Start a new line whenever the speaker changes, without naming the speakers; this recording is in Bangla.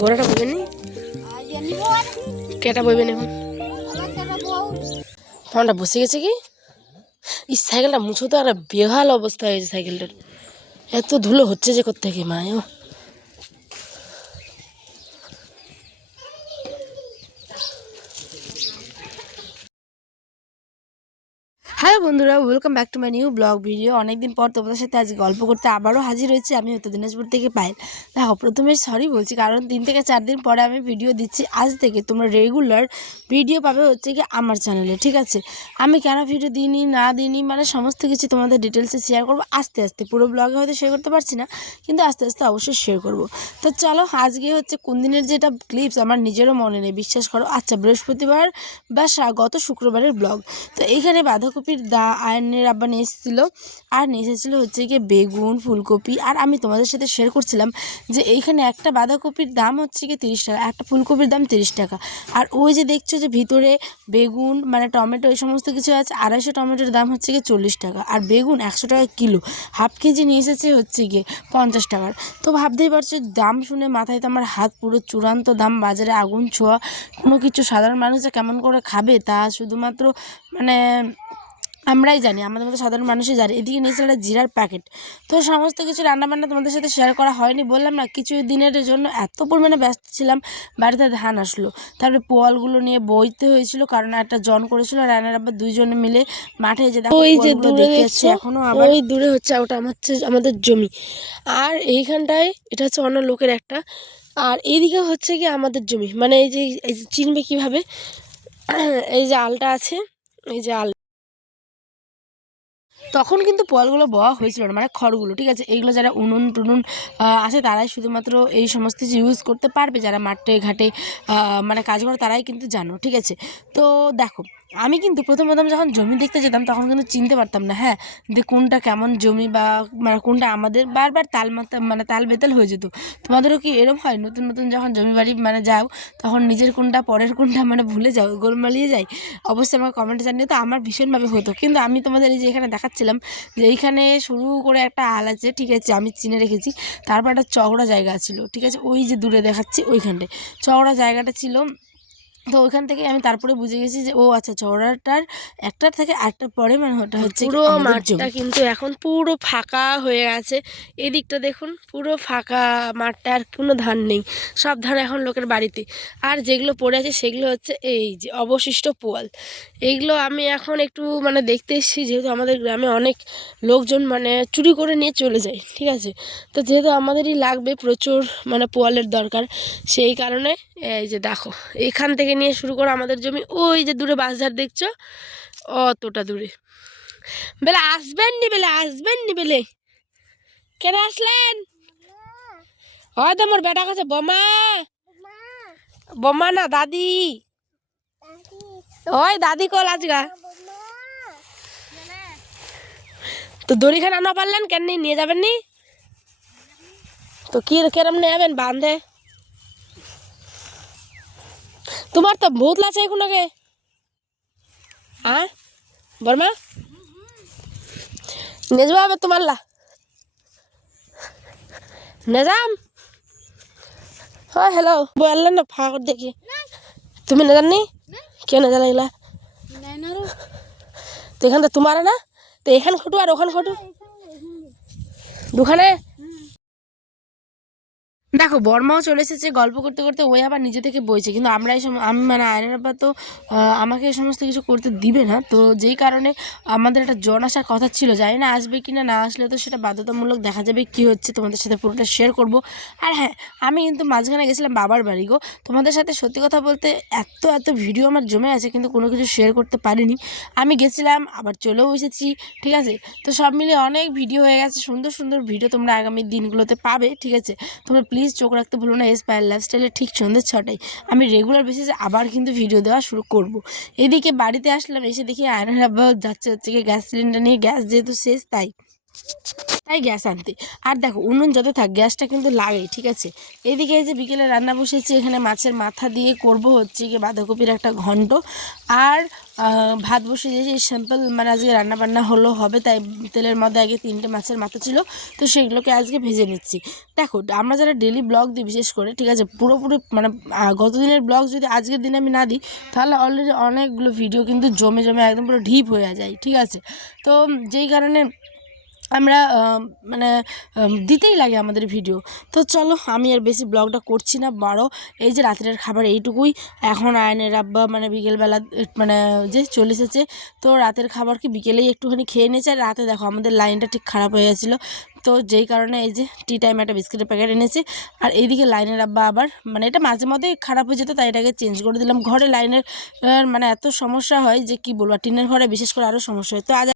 ঘোড়াটা বইবেন নি? কেটা বইবেন এখন? ফোনটা বসে গেছে কি? এই সাইকেলটা মুছো তো আর বেহাল অবস্থা হয়েছে সাইকেলটার। এত ধুলো হচ্ছে যে কোথেকে মায়। হ্যালো বন্ধুরা welcome back to my new blog video অনেকদিন পর তোমাদের সাথে আজ গল্প করতে আবারও হাজির হয়েছি আমি উত্তর দিনাজপুর থেকে পাইল দেখো, প্রথমে সরি বলছি, কারণ তিন থেকে চার দিন পরে আমি ভিডিও দিচ্ছি। আজ থেকে তোমরা রেগুলার ভিডিও পাবে হচ্ছে কি আমার চ্যানেলে ঠিক আছে? আমি কেন ভিডিও দিইনি, না দিইনি মানে সমস্ত কিছু তোমাদের ডিটেলসে শেয়ার করব। আস্তে আস্তে, পুরো ব্লগে হয়তো শেয়ার করতে পারছি না, কিন্তু আস্তে আস্তে অবশ্যই শেয়ার করব। তো চলো, আজকে হচ্ছে কোন দিনের যেটা ক্লিপস আমার নিজেরও মনে নেই, বিশ্বাস করো। আচ্ছা বৃহস্পতিবার বা গত শুক্রবারের ব্লগ তো এইখানে বাঁধাকপির দা আয়নের নিয়ে এসেছিল। আর নিয়ে এসেছিল হচ্ছে গিয়ে বেগুন, ফুলকপি। আর আমি তোমাদের সাথে শেয়ার করছিলাম যে এইখানে একটা বাঁধাকপির দাম হচ্ছে গিয়ে তিরিশ টাকা, একটা ফুলকপির দাম তিরিশ টাকা। আর ওই যে দেখছ যে ভিতরে বেগুন মানে টমেটো এই সমস্ত কিছু আছে, আড়াইশো টমেটোর দাম হচ্ছে গিয়ে চল্লিশ টাকা। আর বেগুন একশো টাকা কিলো, হাফ কেজি নিয়ে এসেছে হচ্ছে গিয়ে পঞ্চাশ টাকার। তো ভাবতেই পারছ দাম শুনে মাথায় তো আমার হাত পুরো চূড়ান্ত দাম, বাজারে আগুন ছোঁয়া, কোনো কিছু সাধারণ মানুষরা কেমন করে খাবে তা শুধুমাত্র মানে আমরাই জানি আমাদের মতো সাধারণ মানুষই জানি। এদিকে নিয়েছিল একটা জিরার প্যাকেট তো সমস্ত কিছু রান্নাবান্না তোমাদের সাথে শেয়ার করা হয়নি বললাম না কিছু দিনের জন্য এত পরিমাণে ব্যস্ত ছিলাম বাড়িতে ধান আসলো। তারপরে পোয়ালগুলো নিয়ে বইতে হয়েছিল কারণ একটা জন করেছিল রান্নার আবার দুইজনে মিলে মাঠে যে
ওই যে দূরে
এখনও আবার
ওই দূরে হচ্ছে ওটা আমার হচ্ছে আমাদের জমি। আর এইখানটায় এটা হচ্ছে অন্য লোকের একটা। আর এইদিকে হচ্ছে কি আমাদের জমি। মানে এই যে এই যে চিনবে কীভাবে এই যে আলটা আছে এই যে আল তখন কিন্তু পোয়ালগুলো বওয়া হয়েছিল না মানে খড়গুলো, ঠিক আছে? এইগুলো যারা উনুন টুনুন আছে তারাই শুধুমাত্র এই সমস্ত কিছু ইউজ করতে পারবে, যারা মাঠে, ঘাটে মানে কাজ করে তারাই কিন্তু জানো, ঠিক আছে? তো দেখো আমি কিন্তু প্রথম প্রথম যখন জমি দেখতে যেতাম, তখন কিন্তু চিনতে পারতাম না হ্যাঁ যে কোনটা কেমন জমি বা মানে কোনটা আমাদের বারবার তাল মানে তাল বেতাল হয়ে যেত। তোমাদেরও কি এরম হয়? নতুন নতুন যখন জমি বাড়ি মানে যাও, তখন নিজের কোনটা, পরের কোনটা মানে ভুলে যাও, গোলমালিয়ে যায় অবশ্যই আমার কমেন্টে জানিয়ে তো আমার ভীষণভাবে হতো। কিন্তু আমি তোমাদের এই যে এখানে দেখাচ্ছিলাম যে এইখানে শুরু করে একটা আল আছে, ঠিক আছে, আমি চিনে রেখেছি, তারপর একটা চওড়া জায়গা ছিল, ঠিক আছে, ওই যে দূরে দেখাচ্ছি, ওইখানটায়। চওড়া জায়গাটা ছিল তো ওইখান থেকে আমি তারপরে বুঝে গেছি যে ও আচ্ছা চওড়াটার একটার থেকে আরেকটার পরে মানে ওটা হচ্ছে
পুরো মাঠটা কিন্তু এখন পুরো ফাঁকা হয়ে গেছে। এদিকটা দেখুন পুরো ফাঁকা মাঠটা আর কোনো ধান নেই। সব ধান এখন লোকের বাড়িতে। আর যেগুলো পড়ে আছে সেগুলো হচ্ছে এই যে অবশিষ্ট পোয়াল। এইগুলো আমি এখন একটু মানে দেখতে এসেছি যেহেতু আমাদের গ্রামে অনেক লোকজন মানে চুরি করে নিয়ে চলে যায় ঠিক আছে? তো যেহেতু আমাদেরই লাগবে প্রচুর মানে পোয়ালের দরকার সেই কারণে এই যে দেখো এখান থেকে নিয়ে শুরু করে আমাদের জমি। ওই যে দূরে বাসঝাড় দেখছ? অতটা দূরে। বেলে আসবেন নি বেলে, আসবেন নি বেলে। কেন আসলেন? হয়তো মোর বেটা কাছে বোমা। বোমা না দাদি। ওই দাদি কল আজগা। তো দড়িখানা আনা পারলেন কেন নিয়ে যাবেন নি? তো কি কেরম নিয়ে যাবেন বান্ধে তোমার তো ভূত লাগছে এখন আগে। হ্যাঁ বর্মা? নিয়ে যাব আবার তোমার লা। নেজাম? হ্যাঁ হ্যালো বললেন না, ফাঁক দেখি। তুমি নেজান নি কে নেজা লাগলা তো এখানটা তোমার না? তো এখান খটু আর ওখান খটু দুখানে? দেখো, বর্মাও চলে এসেছে গল্প করতে করতে, ওই আবার নিজে থেকে বইছে। কিন্তু আমরা এই আমি মানে আয়নের আব্বা তো আমাকে এই সমস্ত কিছু করতে দিবে না। তো যেই কারণে আমাদের একটা জন আসার কথা ছিল, জানি না আসবে কি না না আসলে তো সেটা বাধ্যতামূলক দেখা যাবে কি হচ্ছে, তোমাদের সাথে পুরোটা শেয়ার করব। আর হ্যাঁ আমি কিন্তু মাঝখানে গেছিলাম বাবার বাড়ি গো। তোমাদের সাথে সত্যি কথা বলতে এত এত ভিডিও আমার জমে আছে, কিন্তু কোনো কিছু শেয়ার করতে পারিনি। আমি গেছিলাম, আবার চলেও এসেছি, ঠিক আছে? তো সব মিলে অনেক ভিডিও হয়ে গেছে, সুন্দর সুন্দর ভিডিও তোমরা আগামী দিনগুলোতে পাবে, ঠিক আছে? তোমরা প্লিজ চোখ রাখতে ভুলো না এসপায়ার লাইফস্টাইলের ঠিক সন্ধ্যে ছটায়। আমি রেগুলার বেসিসে আবার কিন্তু ভিডিও দেওয়া শুরু করব। এদিকে বাড়িতে আসলাম, এসে দেখি আয়নার আব্বা যাচ্ছে হচ্ছে কি গ্যাস সিলিন্ডার নিয়ে, গ্যাস যেহেতু শেষ তাই তাই গ্যাস আনতে। আর দেখো, উনুন যত থাক, গ্যাসটা কিন্তু লাগে ঠিক আছে? এদিকে এই যে বিকেলে রান্না বসেছি, এখানে মাছের মাথা দিয়ে করব হচ্ছে কি বাঁধাকপির একটা ঘন্ট। আর ভাত বসে দিয়েছি স্যাম্পল মানে আজকে রান্না বান্না হলো, হবে তাই তেলের মধ্যে আগে তিনটে মাছের মাথা ছিল, তো সেগুলোকে আজকে ভেজে নিচ্ছি। দেখো, আমরা যারা ডেলি ব্লগ দিই বিশেষ করে, ঠিক আছে, পুরোপুরি মানে গতদিনের গত দিনের ব্লগ যদি আজকের দিনে আমি না দিই, তাহলে অলরেডি অনেকগুলো ভিডিও কিন্তু জমে জমে একদম পুরো ঢিপ হয়ে যায়, ঠিক আছে? তো যেই কারণে আমরা মানে দিতেই লাগে আমাদের ভিডিও তো চলো, আমি আর বেশি ব্লগটা করছি না, বারো। এই যে রাত্রের খাবার এইটুকুই। এখন আয়নের আব্বা মানে বিকেলবেলা মানে যে চলে এসেছে, তো রাতের খাবার কি বিকেলেই একটুখানি খেয়ে নিয়েছে। আর রাতে দেখো, আমাদের লাইনটা ঠিক খারাপ হয়ে গেছিল। তো যেই কারণে এই যে টি টাইম একটা বিস্কিটের প্যাকেট এনেছে। আর এইদিকে লাইনের আব্বা আবার মানে এটা মাঝে মধ্যে খারাপ হয়ে যেত, তাই এটাকে চেঞ্জ করে দিলাম। ঘরে লাইনের মানে এত সমস্যা হয় যে কি বলব? টিনের ঘরে বিশেষ করে আরও সমস্যা হয়। তো আজ